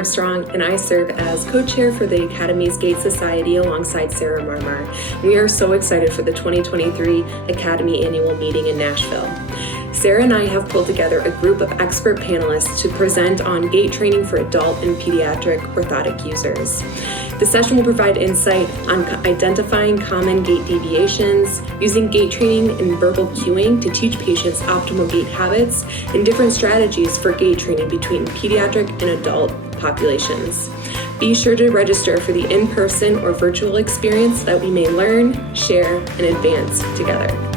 Armstrong, and I serve as co-chair for the Academy's Gait Society alongside Sara Marmar. We are so excited for the 2023 Academy Annual Meeting in Nashville. Sara and I have pulled together a group of expert panelists to present on gait training for adult and pediatric orthotic users. The session will provide insight on identifying common gait deviations, using gait training and verbal cueing to teach patients optimal gait habits, and different strategies for gait training between pediatric and adult populations. Be sure to register for the in-person or virtual experience that we may learn, share, and advance together.